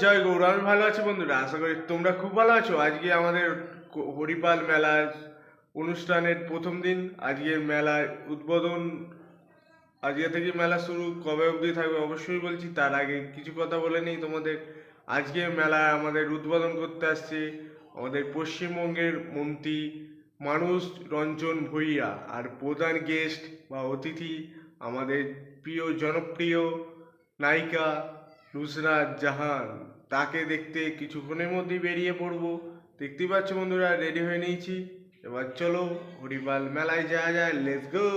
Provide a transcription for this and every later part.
জয় গৌর। আমি ভালো আছি বন্ধুরা, আশা করি তোমরা খুব ভালো আছো। আজকে আমাদের হরিপাল মেলার অনুষ্ঠানের প্রথম দিন। আজকের মেলার উদ্বোধন, আজকে থেকে মেলা শুরু, কবে অবধি থাকবে অবশ্যই বলছি। তার আগে কিছু কথা বলে নিই তোমাদের। আজকে মেলায় আমাদের উদ্বোধন করতে আসছে আমাদের পশ্চিমবঙ্গের মন্ত্রী মানুষ রঞ্জন ভূঁইয়া, আর প্রধান গেস্ট বা অতিথি আমাদের প্রিয় জনপ্রিয় নায়িকা নুসরাত জাহান। তাকে দেখতে কিছুক্ষণের মধ্যেই বেরিয়ে পড়বো। দেখতেই পাচ্ছ বন্ধুরা, রেডি হয়ে নিয়েছি। এবার চলো হরিপাল মেলায় যাওয়া যায়, লেটস গো।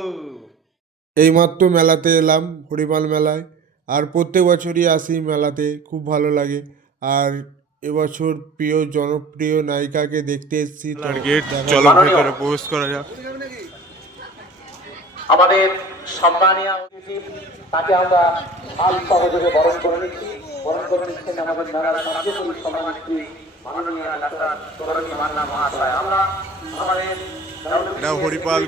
এইমাত্র মেলাতে এলাম, হরিপাল মেলায়। আর প্রত্যেক বছরই আসি মেলাতে, খুব ভালো লাগে। আর এবছর প্রিয় জনপ্রিয় নায়িকাকে দেখতে এসেছি। চলো ভেতরে প্রবেশ করা যাক। আমাদের সম্মানীয় অতিথি, তাকে আমরা হাল সহযোগে বরণ করে নিচ্ছি। বরণ করে নিচ্ছেন আমাদের মেলার কার্যকরী সভানেত্রী মাননীয় ডাক্তার তরুণী মান্না মহাশয়। আমরা আমাদের হরিপাল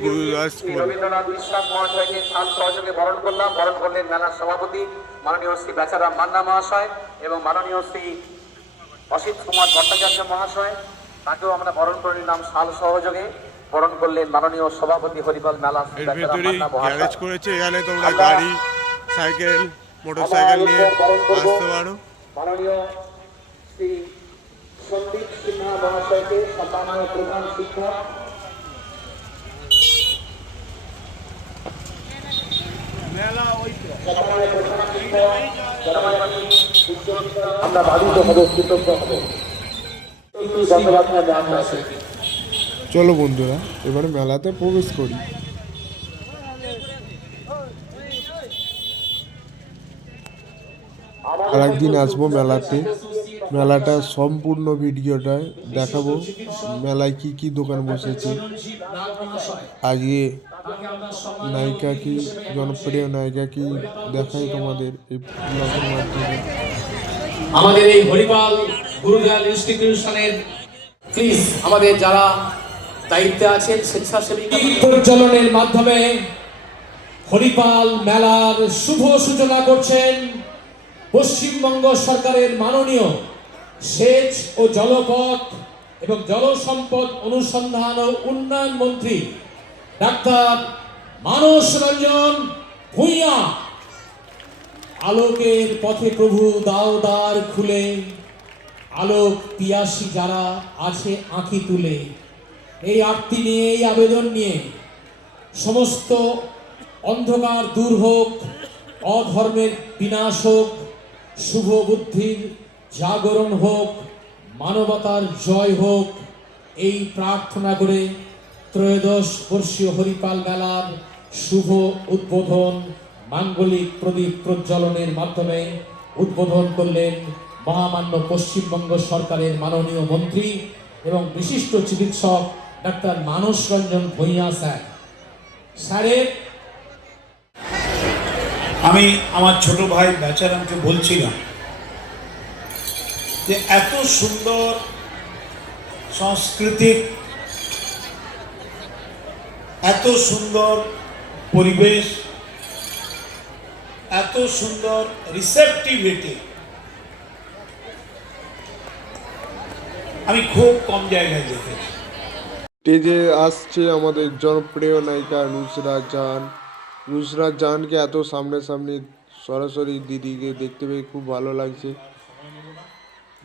রবীন্দ্রনাথ বিশ্বাস মহাশয়কে হাল সহযোগে বরণ করলাম। বরণ করলেন মেলার সভাপতি মাননীয় শ্রী বেচারাম মান্না মহাশয় এবং মাননীয় শ্রী অসিত কুমার ভট্টাচার্য মহাশয়। তাকেও আমরা বরণ করে নিলাম শাল সহযোগে। বরণ করলেন মাননীয় সভাপতি হরিপাল মেলা গ্যারেজ করেছে। এখানে তোমরা গাড়ি, সাইকেল, মোটরসাইকেল নিয়ে আসতে পারো। মাননীয় শ্রী সন্দীপ সিনহা মহাশয়কে সম্মানীয় প্রধান শিক্ষক, আমরা বাধিত হব, কৃতজ্ঞ হব। চলো বন্ধুরা, এবারে মেলাতে প্রবেশ করি। আর একদিন আসবো মেলাতে। মেলাটা সম্পূর্ণ ভিডিওটা দেখাবো, মেলায় কি কি দোকান বসেছে। আজকে নায়িকা কি, জনপ্রিয় নায়িকা কি দেখাই তোমাদের এই ব্লগের মাধ্যমে। আমাদের এই হরিপাল গুরুদয়াল ইনস্টিটিউশনের প্লিজ আমাদের যারা দায়িত্বে আছেন স্বেচ্ছাসেবী পরিচালনের মাধ্যমে হরিপাল মেলার শুভ সূচনা করছেন পশ্চিমবঙ্গ সরকারের মাননীয় সেচ ও জলপথ এবং জলসম্পদ অনুসন্ধান ও উন্নয়ন মন্ত্রী ডাক্তার মানস রঞ্জন ভূঁইয়া। আলোকের পথে প্রভু দাও দ্বার খুলে, আলোক পিয়াসী যারা আছে আঁখি তুলে। এই আরতি নিয়ে, এই আবেদন নিয়ে সমস্ত অন্ধকার দূর হোক, অধর্মের বিনাশ হোক, শুভ বুদ্ধির জাগরণ হোক, মানবতার জয় হোক, এই প্রার্থনা করে ত্রয়োদশ বর্ষীয় হরিপাল মেলার শুভ উদ্বোধন মাঙ্গলিক প্রদীপ প্রজ্বলনের মাধ্যমে উদ্বোধন করলেন মহামান্য পশ্চিমবঙ্গ সরকারের মাননীয় মন্ত্রী এবং বিশিষ্ট চিকিৎসক ডাক্তার মানস রঞ্জন ভূঁইয়া স্যার। স্যারের আমি আমার ছোট ভাই বেচারামকে বলছিলাম যে এত সুন্দর সাংস্কৃতিক, এত সুন্দর পরিবেশ, এত সুন্দর রিসেপটিভিটি আমি খুব কম জায়গায় দেখেছি। স্টেজে আসছে আমাদের জনপ্রিয় নায়িকা নুসরাত জাহান। নুসরাত জাহানকে এত সামনাসামনি সরাসরি দিদিকে দেখতে পেয়ে খুব ভালো লাগছে।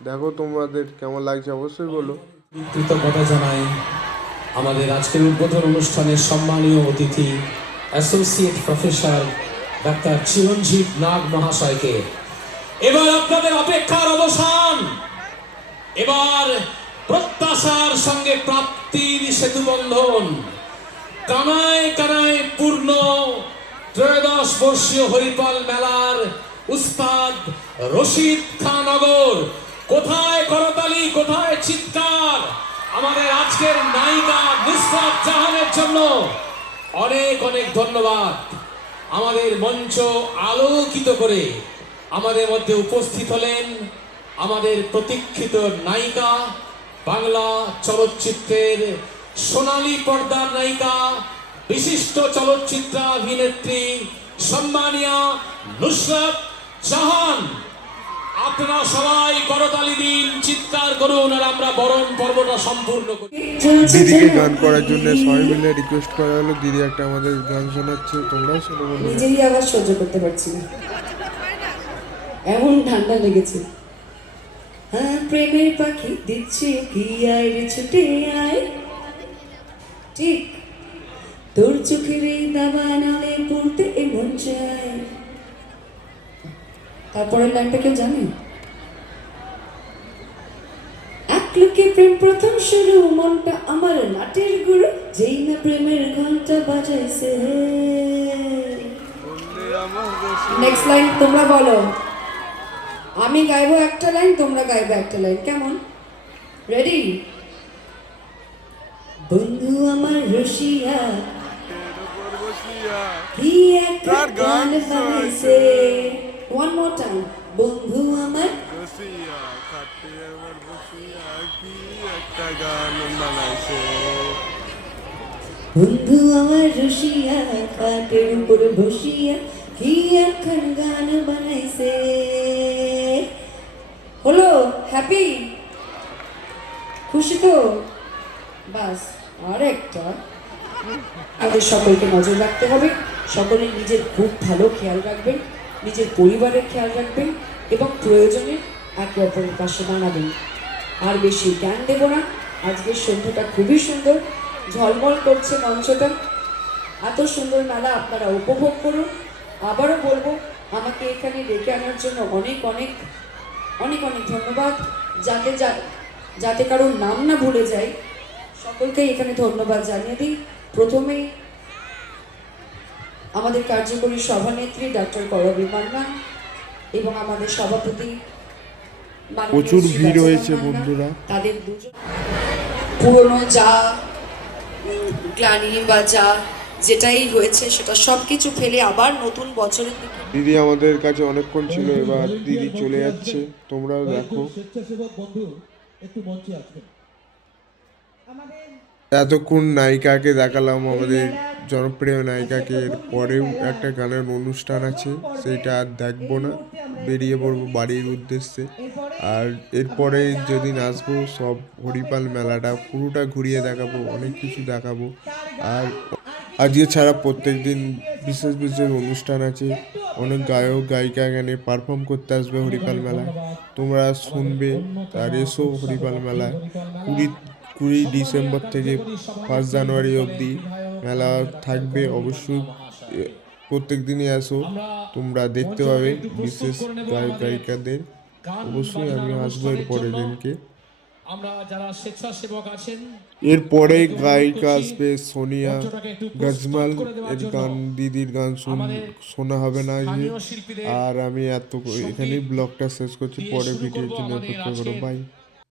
দেখো তোমাদের কেমন লাগছে অবশ্যই বলো। কৃতজ্ঞতা জানাই আমাদের আজকের উদ্বোধন অনুষ্ঠানের সম্মানীয় অতিথি অ্যাসোসিয়েট প্রফেসর ডাক্তার চিরঞ্জীব নাগ মহাশয়কে। এবার আপনাদের অপেক্ষার অবসান, এবার প্রত্যাশার সঙ্গে প্রাপ্তির সেতু বন্ধন। কানায় কানায় পূর্ণ ত্রয়োদশ বর্ষীয় হরিপাল মেলার উস্তাদ রশিদ খান নগর। কোথায় করতালি, কোথায় চিৎকার আমাদের আজকের নায়িকা নুসরাত জাহানের জন্য। অনেক অনেক ধন্যবাদ। আমাদের মঞ্চ আলোকিত করে আমাদের মধ্যে উপস্থিত হলেন আমাদের প্রতীক্ষিত নায়িকা, বাংলা চলচ্চিত্রের সোনালী পর্দার নায়িকা, বিশিষ্ট চলচ্চিত্রাভিনেত্রী সম্মানীয় নুসরাত জাহান। আপনারা সবাই করতালি দিন, চিৎকার করুন, আর আমরা বরণ পর্বটা সম্পূর্ণ করি। দিদিকে গান করার জন্য সবাই মিলে রিকোয়েস্ট করা হলো। দিদি একটা আমাদের গান শোনাচ্ছে, তোমরাও শোনো বন্ধুরা। নিজেই আবার সহ্য করতে পারছি না, এমন ঠান্ডা লেগেছে। হ্যাঁ, প্রেমের পাখি দিচ্ছে কি, আয় রে ছুটে আয়, ঠিক তোর চোখের এই দাবানলে পড়তে এমন চায়। তারপরের লাইনটা কেউ জানে? এক লোকে প্রেম প্রথম শুরু, মনটা আমার নাটের গুরু, যেই না প্রেমের ঘন্টা বাজাইছে। নেক্সট লাইন তোমরা বলো, আমি গাইবো একটা লাইন, তোমরা গাইবো একটা লাইন, কেমন? রেডি? বন্ধু আমার রসিয়া কি একটা গান বানাইছে। ওয়ান মোর টাইম, বন্ধু আমার বন্ধু আমার রসিয়া খাটের উপর বসিয়া কি একখান গান বানাইছে। হলো? হ্যাপি? খুশি তো? বাস, আর একটা, আমাদের সকলকে নজর রাখতে হবে। সকলে নিজের খুব ভালো খেয়াল রাখবেন, নিজের পরিবারের খেয়াল রাখবেন এবং প্রয়োজনে একে অপরের পাশে দাঁড়াবেন। আর বেশি জ্ঞান দেব না। আজকের সন্ধ্যাটা খুবই সুন্দর, ঝলমল করছে মঞ্চটা। এত সুন্দর মেলা আপনারা উপভোগ করুন। আবারও বলবো, আমাকে এখানে ডেকে আনার জন্য অনেক অনেক অনেক অনেক ধন্যবাদ। যাতে কারোর নাম না ভুলে যাই, সকলকেই এখানে ধন্যবাদ জানিয়ে দিই। প্রথমেই আমাদের কার্যকরী সভানেত্রী ডক্টর করবী মান্না এবং আমাদের সভাপতি মাননীয় প্রচুর শ্রী ভিড় বেচারাম হয়েছে মান্না। বন্ধুরা। তাদের দুজন পুরনো যা গ্লানি বা যা যেটাই হয়েছে সেটা সব কিছু ফেলে আবার নতুন বছরের দিকে দিদি আমাদের কাছে অনেকক্ষণ ছিল, এবার দিদি চলে যাচ্ছে, তোমরাও দেখো। স্বেচ্ছাসেবক বন্ধু একটু মঞ্চে আসবেন। এতক্ষণ নায়িকাকে দেখালাম, আমাদের জনপ্রিয় নায়িকাকে। এর পরেও একটা গানের অনুষ্ঠান আছে, সেইটা আর দেখবো না, বেরিয়ে পড়বো বাড়ির উদ্দেশ্যে। আর এরপরে যেদিন আসবো, সব হরিপাল মেলাটা পুরোটা ঘুরিয়ে দেখাবো, অনেক কিছু দেখাবো। আর আজকে ছাড়া প্রত্যেক দিন বিশেষ বিশেষ অনুষ্ঠান আছে, অনেক গায়ক গায়িকা এখানে পারফর্ম করতে আসবে হরিপাল মেলায়, তোমরা শুনবে। আর এসো হরিপাল মেলায়। 20 ডিসেম্বর থেকে 1 জানুয়ারি অবধি মেলা থাকবে। অবশ্যই প্রত্যেক দিনই আসো, তোমরা দেখতে পাবে বিশেষ গায়ক গায়িকাদের। অবশ্যই আমি আসবো এর পরের দিনকে। আমরা যারা স্বেচ্ছাসেবক আছেন, এরপরে গায়িকা আসবে সোনিয়া গজমাল, এর গান, দিদির গান শোনা হবে না আজকে। স্থানীয় শিল্পীদের আর আমি এখানেই ব্লগটা শেষ করছি, পরে ভিডিওর জন্য অপেক্ষা করো, বাই।